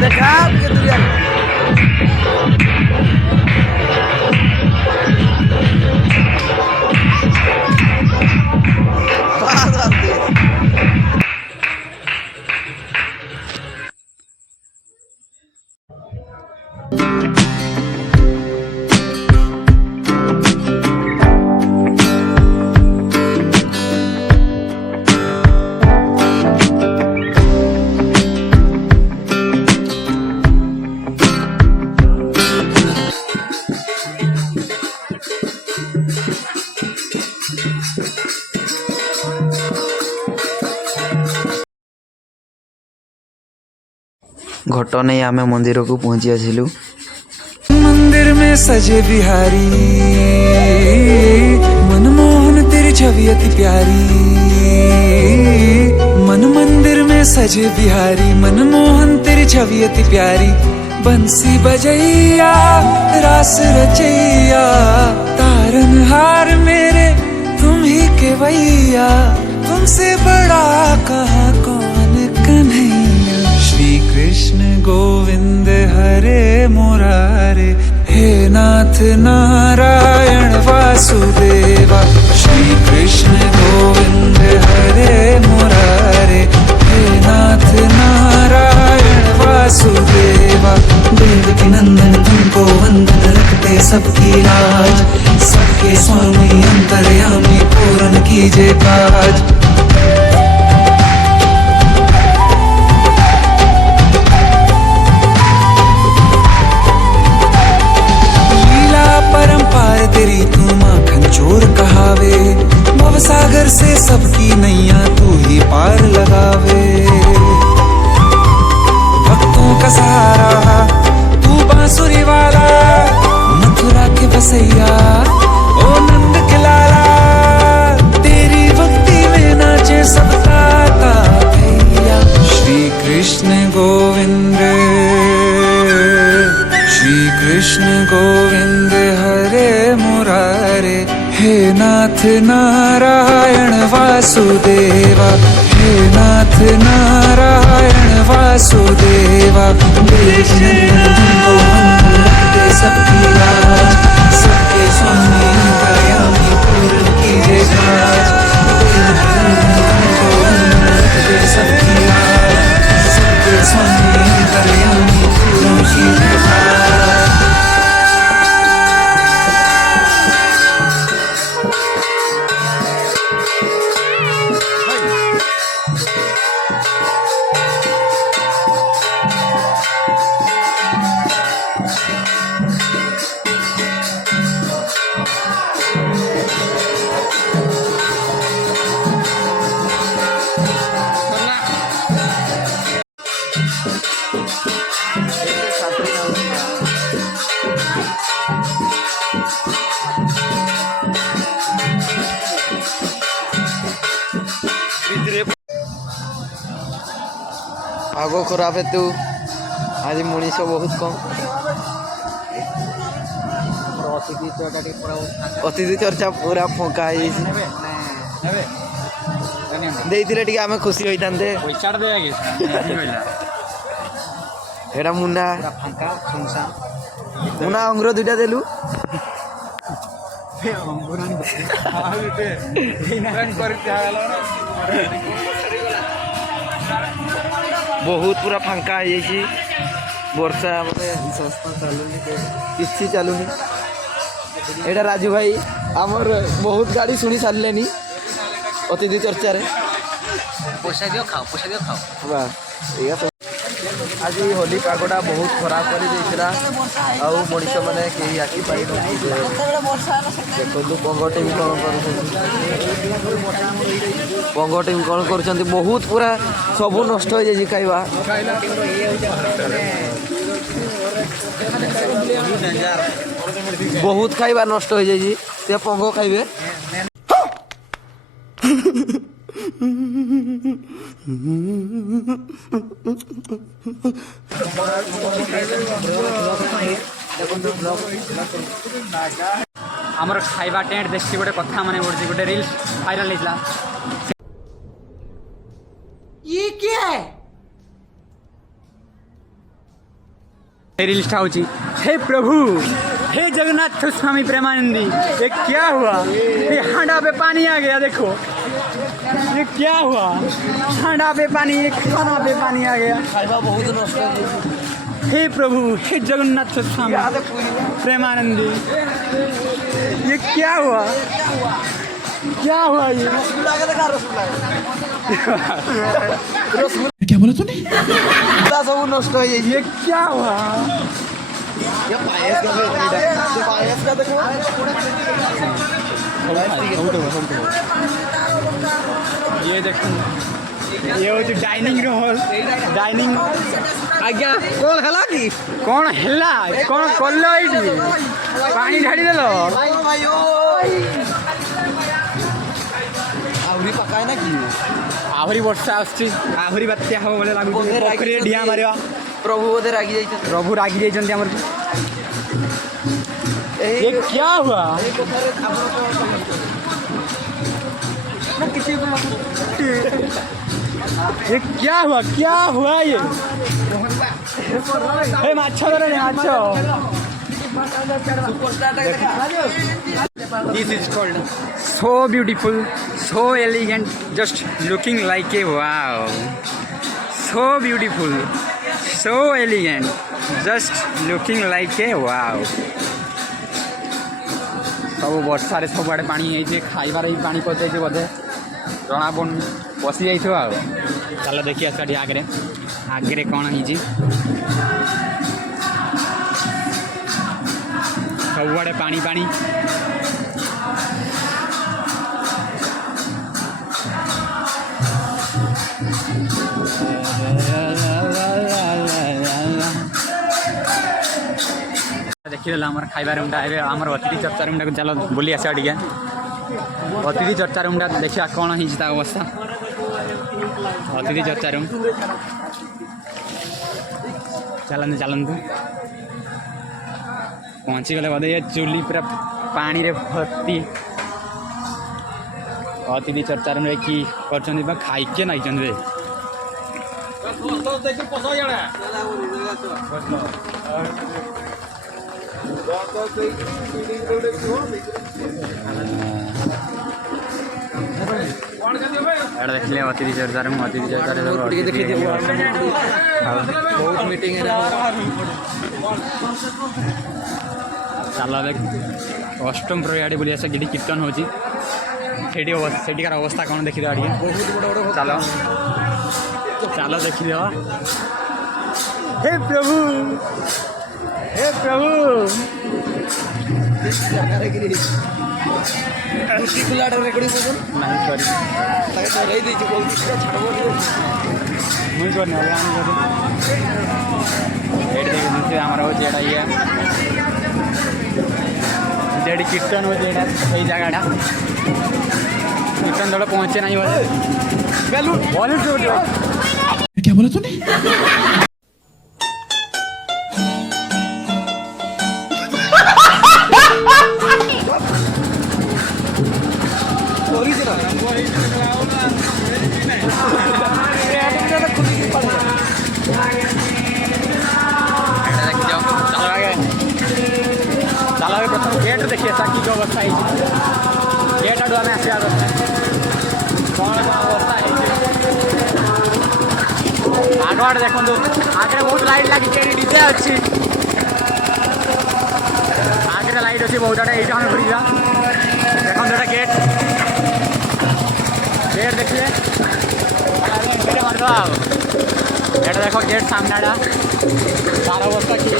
देखा के दुनिया बात आती है। घट नहीं आम मंदिर को पहुंची आसिलु। मंदिर में सजे बिहारी मनमोहन तेरी छवि अति प्यारी। मन मंदिर में सजे बिहारी मनमोहन तेरी छवि अति प्यारी। बंसी बजैया रास रचैया तारनहार मेरे तुम ही केवैया। तुमसे बड़ा कहाँ कौन कन्हैया। श्री कृष्ण गोविंद हरे मुरारे हे नाथ नारायण वासुदेवा। श्री कृष्ण गोविंद हरे मुरारे हे नाथ नारायण वासुदेवा। देव की नंदन तुमको वंदन रखते सबकी लाज। सबके स्वामी अंतर्यामी पूर्ण कीजिए काज। परंपार तेरी तू माखन चोर कहावे। भव सागर से सबकी नैया तू ही पार लगावे। भक्तों का सहारा तू बांसुरी वाला। मथुरा के बसैया ओ नंद के लाला। तेरी भक्ति में नाचे सबका भैया। श्री कृष्ण गोविंद श्री कृष्ण गोविंद हरे मुरारे हे नाथ नारायण वासुदेवा। हे नाथ नारायण वासुदेवा। देव नंदन तुमको वंदन रखते सबकी लाज। सबके स्वामी अंतर्यामी पूर्ण कीजिए काज। देव नंदन तुमको वंदन रखते सबकी लाज। सबके स्वामी अंतर्यामी पूर्ण कीजिए काज। आगो खराब है तू आज मनीष बहुत कम। अतिथि चर्चा पूरा फंका देते आम खुशी होता मुना मुना अंगुर दुईटा देलु। बहुत पूरा फांका है वर्षा माने संस्था चलुनी किसी चलुनी। एटा राजू भाई आमर बहुत गाड़ी शुणी सारे अतिथि चर्चा रे। पैसा दियो खाओ वाह आज होली पागटा बहुत खराब कर मनीष मैंने कहीं आखि पाई देखो पंग टीम कौन कर पंग टीम कौन कर बहुत पूरा सब नष्ट हो जाए खाइबा। बहुत खाइबा नष्ट हो जाए पंग खाइबे। आमर खाइबा टेंट देखी गोटे कथा माने गोटे रील्स वायरल होता। ये क्या है? रील्सटा होची हे प्रभु हे जगन्नाथ स्वामी प्रेमानंदी ये क्या हुआ ये हांडा पे पानी आ गया देखो ये क्या हुआ हांडा पे पानी ये खाना पे पानी आ गया खाइबा बहुत नष्ट हे प्रभु हे जगन्नाथ स्वामी प्रेमानंदी ये क्या हुआ ये रसगुल्ला का देखा रसगुल्ला क्या बोला तूने? सब नष्ट हो जाइए ये क्या हुआ ये पायस का देखो ये देखो ये होची डाइनिंग हॉल डाइनिंग आज्ञा कौन हला की कौन हेला कौन कल्लो एठी पानी ढाड़ी देलो भाइयो आउरी पकाए ना की आहुरी वर्षा आसछि आहुरी बात्या हो बोले लागु पोखरी डिया मारिवा प्रभु बोधे रागी जाइछे प्रभु रागी जाइछन्ति हमर ये क्या हुआ ना किसी को ये क्या हुआ ये हे माछो धरे माछो This is called so beautiful, so elegant, just looking like a wow. So beautiful, so elegant, just looking like a wow. सब वर्षा रे सब आड़े पानी है खाइबार ही पानी पहुँचे बोधे जना पड़न बसी जाइए चल देखी आस आगे आगे कौन है सबुआड़े पानी पानी देखिदेला आम खाइबा रूमटा आम अतिथि चर्चा रूमटा चल बुली आसा टे अतिथि चर्चा रूमटा देखा कौन है अवस्था अतिथि चर्चा रूम चलते चलते पहुँची गले बोधे ये चुली पूरा पानी रे भर्ती अतिथि चर्चा रूम कि कर खाइके नाइचन रे देखिए अतिथि चर्चा रूम बहुत मीटिंग है चल अष्टम प्रयाड़ी बोली आस कि कीर्तन होची सेठिकार अवस्था कौन देखी टे चल चल देखी हे प्रभु हे प्रभु रेकर्डिंग नहीं मुझे करने आमर हूँ ये जेडी कीर्तन हो जगह कीर्तन दल पहुँचे नहीं क्या बोला तूने? चलो प्रथम गेट देखिए कि अवस्था गेट आड़ू आम आसा कौन कौन अवस्था आग आड़े देखो आगे बहुत लाइट लगी डीजे अच्छी आगे लाइट अच्छी बहुत आड़े ये घुरी देखो गेट गेट देखिए मारदा एटा देखो गेट सामने तार अवस्था कि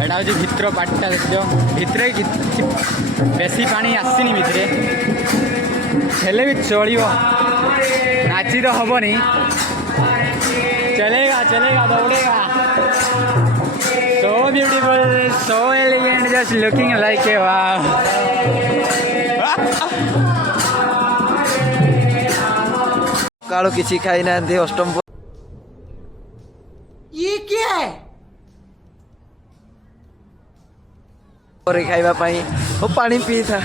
एटा हूँ भितर पार्टा देख भितर बेसी पानी आसनी भितर हेले भी चलो नाची तो हेनी चलेगा चलेगा दौड़ेगा so beautiful so elegant just looking like a wow कालो किसी खाई ना अष्टम ये क्या है? खाइबा पाई ପାଣି ପିଇଥା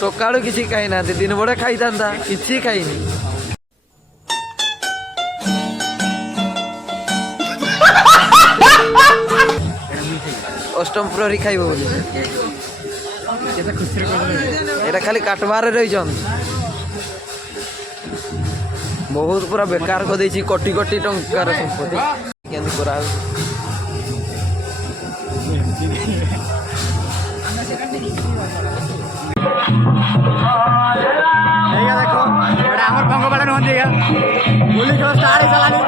ସକାଳୁ କିଛି ଖାଇନାହାନ୍ତି ଦିନ ବଡ଼ ଖାଇଥାନ୍ତା କିଛି ଖାଇନି ଅଷ୍ଟମ ପ୍ରହରୀ ଖାଇବ ବୋଲି ଏଇଟା ଖାଲି କାଟବାରରେ ରହିଛନ୍ ବହୁତ ପୁରା ବେକାର କରିଦେଇଛି କୋଟି କୋଟି ଟଙ୍କାର ସମ୍ପତ୍ତି କେମିତି କରାହଉଛି देखो एटा हमर पंगबाड़ा न होंदी होली खेल स्टार्ट हो चलानी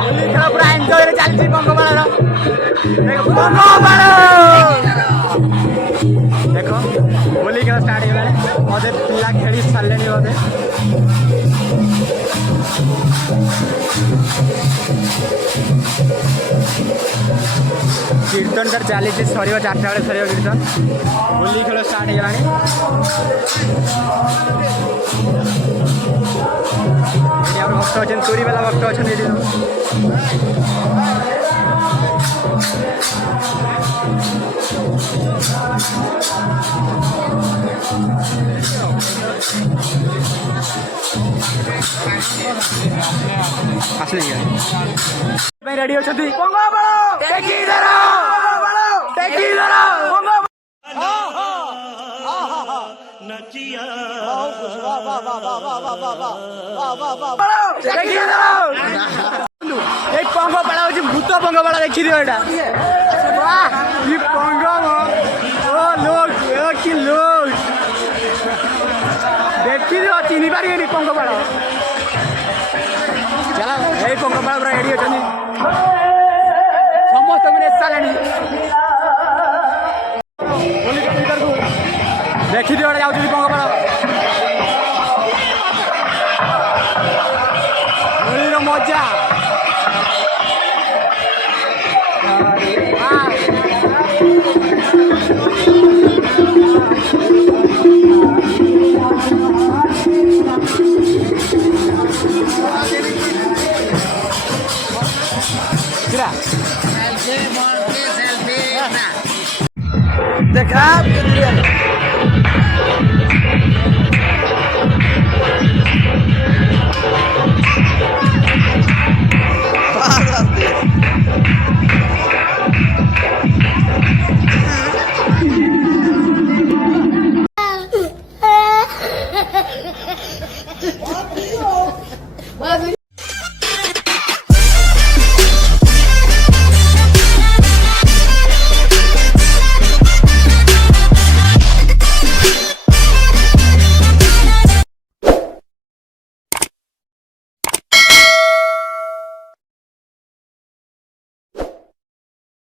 होली खेल पूरा एंजॉय रे चलची पंगबाड़ा देखो पंगबाड़ा देखो होली खेल स्टार्ट हो गलानी ओदे पिला खेली छालेनी ओदे कीर्तन कर चली सर 4टा बेले सर कीर्तन होली खेल स्टार्ट हो गलानी भक्त अच्छे चोरी वाला भक्त अच्छे रेडी अच्छा पंगबाड़ा हूँ भूत पंगबाड़ा देखी दियो एटा पंग ओ लोग कि लोग देखी दियो चिन्ह पारे पंगबाड़ा चला यही पंगबाड़ा पूरा रेडी अच्छा समस्त मैंने सारे देखी दियो जाऊँ पंगबाड़ा होलीर मजा देखा